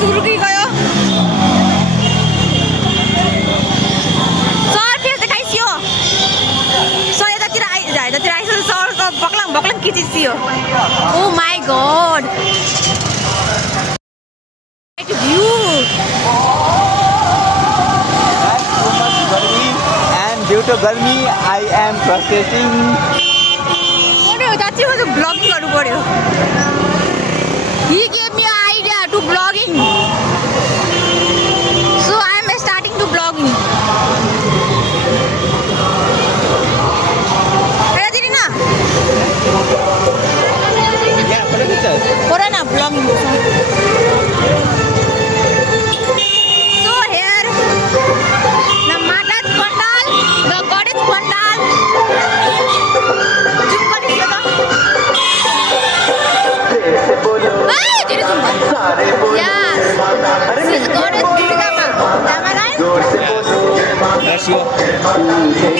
सुरुकी गयो सर फेरि देखाइसियो सर यतातिर आइसक्यो सरको बक्लाङ खिचिसियो ओ माई गॉड भ्यू Due to गर्मी I am processing. that's why vlogging गर्नु पर्यो. He gave me an idea to vlogging. So I am starting to vlogging. Kaya din na. Yeah, put it in. Pura na vlogging. So here the Matat Pandal, the Goddess Pandal. Yes, this is Goddess Durga Ma. Am I right? That's you.